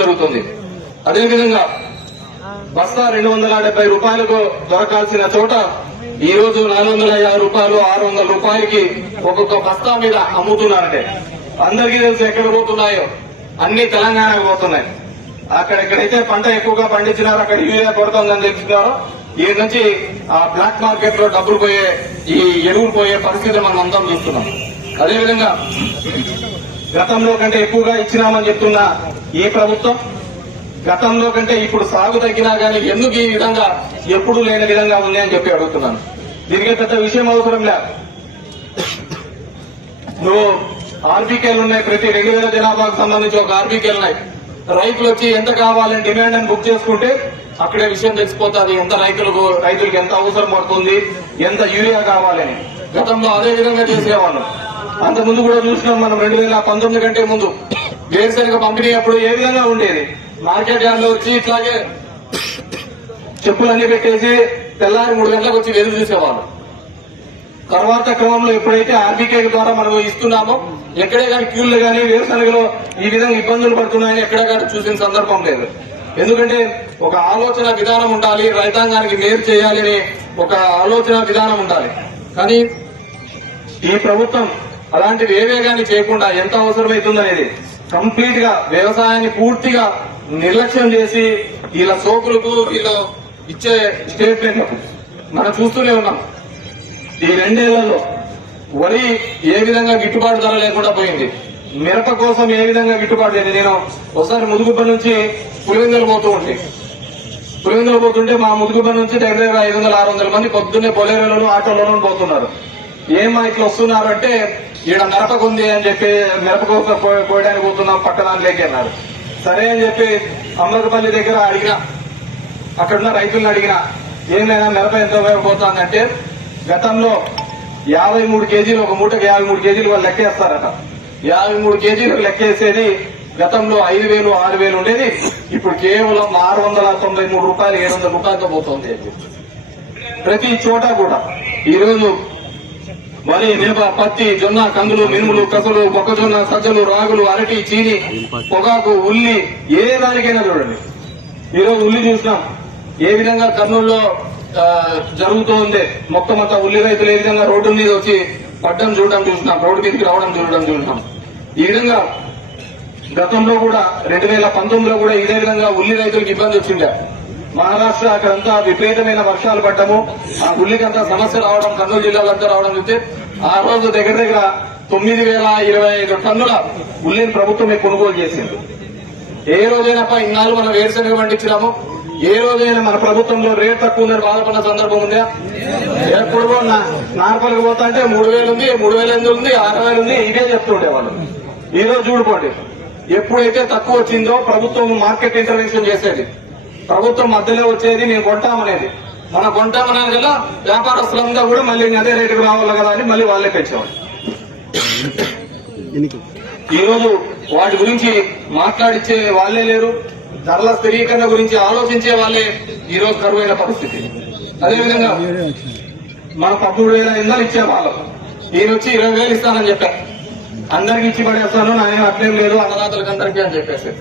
జరుగుతుంది. అదేవిధంగా బస్తా 270 రూపాయలకు దొరకాల్సిన చోట ఈ రోజు 450 రూపాయలు 600 రూపాయలకి ఒక్కొక్క బస్తా మీద అమ్ముతున్నారంటే అందరికీ తెలుసు ఎక్కడ పోతున్నాయో, అన్ని తెలంగాణకు పోతున్నాయి. అక్కడెక్కడైతే పంట ఎక్కువగా పండించినారో అక్కడ యూరియా కొరత ఉందని తెలుసుకున్నారో ఈ నుంచి ఆ బ్లాక్ మార్కెట్ లో డబ్బులు పోయే ఈ ఎరువులు పోయే పరిస్థితి మనం అంతా చూస్తున్నాం. అదేవిధంగా గతంలో కంటే ఎక్కువగా ఇచ్చినామని చెప్తున్న ఈ ప్రభుత్వం గతంలో కంటే ఇప్పుడు సాగు తగ్గినా గానీ ఎందుకు ఈ విధంగా ఎప్పుడూ లేని విధంగా ఉంది అని చెప్పి అడుగుతున్నాను. దీనికి పెద్ద విషయం అవసరం లేదు. నువ్వు ఆర్బీకేలు ఉన్నాయి, ప్రతి 2000 జనాభాకు సంబంధించి ఒక ఆర్బీకేలు ఉన్నాయి. రైతులు వచ్చి ఎంత కావాలని డిమాండ్ అని బుక్ చేసుకుంటే అక్కడే విషయం తెలిసిపోతుంది ఎంత రైతులకు ఎంత అవసరం పడుతుంది, ఎంత యూరియా కావాలని. గతంలో అదే విధంగా చేసేవాళ్ళం. అంతకుముందు కూడా చూసినాం మనం 2019 కంటే ముందు వేరుశనగ పంపిణీ అప్పుడు ఏ విధంగా ఉండేది. మార్కెట్ యార్డ్ లో వచ్చి ఇట్లాగే చెప్పులన్నీ పెట్టేసి తెల్లారి 3 గంటలకు వచ్చి ఎదురు చూసేవాళ్ళు. తర్వాత క్రమంలో ఎప్పుడైతే ఆర్బీకే ద్వారా మనం ఇస్తున్నామో ఎక్కడే కానీ క్యూలు కానీ వేరుశనగలో ఈ విధంగా ఇబ్బందులు పడుతున్నాయని ఎక్కడే కానీ చూసిన సందర్భం లేదు. ఎందుకంటే ఒక ఆలోచన విధానం ఉండాలి, రైతాంగానికి మేలు చేయాలని ఒక ఆలోచన విధానం ఉండాలి. కానీ ఈ ప్రభుత్వం అలాంటివి ఏవే కానీ చేయకుండా ఎంత అవసరమవుతుందనేది కంప్లీట్ గా వ్యవసాయాన్ని పూర్తిగా నిర్లక్ష్యం చేసి వీళ్ళ సోకులకు వీళ్ళు ఇచ్చే స్టేట్మెంట్లకు మనం చూస్తూనే ఉన్నాం. ఈ 2 ఏళ్లలో వరి ఏ విధంగా గిట్టుబాటు ధర లేకుండా పోయింది. మిరప కోసం ఏ విధంగా గిట్టుబాటు లేదు. నేను ఒకసారి ముదుగుబ్బ నుంచి పులివెందులు పోతుంటే మా ముదుగుబ్బ నుంచి దగ్గర 500-600 మంది పొద్దున్నే బొలేరోలను ఆటోలోనూ పోతున్నారు. ఏమా ఇట్లా వస్తున్నారంటే ఈడ మిరపకు ఉంది అని చెప్పి మిరప కోసం పోయడానికి పోతున్నాం పక్కదాంట్లోకి అన్నారు. సరే అని చెప్పి అమృతపల్లి దగ్గర అడిగిన, అక్కడున్న రైతులను అడిగిన, ఏం లేదా మిరప ఎంత ఉపయోగపోతుందంటే గతంలో 53 కేజీలు ఒక మూటకి 53 కేజీలు వాళ్ళు లెక్కేస్తారట. 53 కేజీలు లెక్కేసేది గతంలో 5,000-6,000 ఉండేది. ఇప్పుడు కేవలం 693 రూపాయలు 700 రూపాయలతో పోతుంది. ప్రతి చోట కూడా ఈరోజు వరి, మిరప, పత్తి, జొన్న, కందులు, మినుములు, కసలు, మొక్కజొన్న, సజ్జలు, రాగులు, అరటి, చీని, పొగాకు, ఉల్లి ఏ దానికైనా చూడండి. ఈరోజు ఉల్లి చూసినాం ఏ విధంగా కర్నూలులో జరుగుతూ ఉంది. మొత్తం అంతా ఉల్లి రైతులు ఏ విధంగా రోడ్డు మీద వచ్చి పడ్డం చూడడం చూసినాం, రోడ్డు మీదకి రావడం చూసినాం. ఈ విధంగా గతంలో కూడా 2019లో కూడా ఇదే విధంగా ఉల్లి రైతులకు ఇబ్బంది వచ్చిండే. మహారాష్ట్ర అక్కడంతా విపరీతమైన వర్షాలు పడ్డము, ఆ ఉల్లికంతా సమస్య రావడం, కర్నూలు జిల్లాలంతా రావడం చూస్తే ఆ రోజు దగ్గర 9,025 టన్నుల ఉల్లిని ప్రభుత్వమే కొనుగోలు చేసింది. ఏ రోజైనా ఇన్నాళ్ళు మనం వేరుశనగ పండించినాము, ఏ రోజైనా మన ప్రభుత్వంలో రేట్ తక్కువ ఉందని బాధపడిన సందర్భం ఉందా? ఎప్పుడు నార్పల్కి పోతా అంటే 3,000 ఉంది, 3,800 ఉంది, 6,000 ఉంది, ఇదే చెప్తుండేవాళ్ళు. ఈ రోజు చూడుకోండి, ఎప్పుడైతే తక్కువ వచ్చిందో ప్రభుత్వం మార్కెట్ ఇంటర్వెన్షన్ చేసేది, ప్రభుత్వం మధ్యలో వచ్చేది నేను కొంటామనేది. మనం కొంటామనేది కదా వ్యాపారస్తులంతా కూడా మళ్ళీ అదే రేటుకు రావాలి కదా అని మళ్ళీ వాళ్ళే పెంచేవాళ్ళు. ఈ రోజు వాటి గురించి మాట్లాడిచ్చే వాళ్లే లేరు. ధరల స్థిరీకరణ గురించి ఆలోచించే వాళ్ళే ఈ రోజు కరువైన పరిస్థితి. అదేవిధంగా మన 13,000 ఇచ్చే వాళ్ళం, ఈయన వచ్చి 20,000 ఇస్తానని చెప్పారు. అందరికి ఇచ్చి పడేస్తాను, నాయన అట్లేం లేదు అన్నదాతలకు అందరికీ అని చెప్పేసి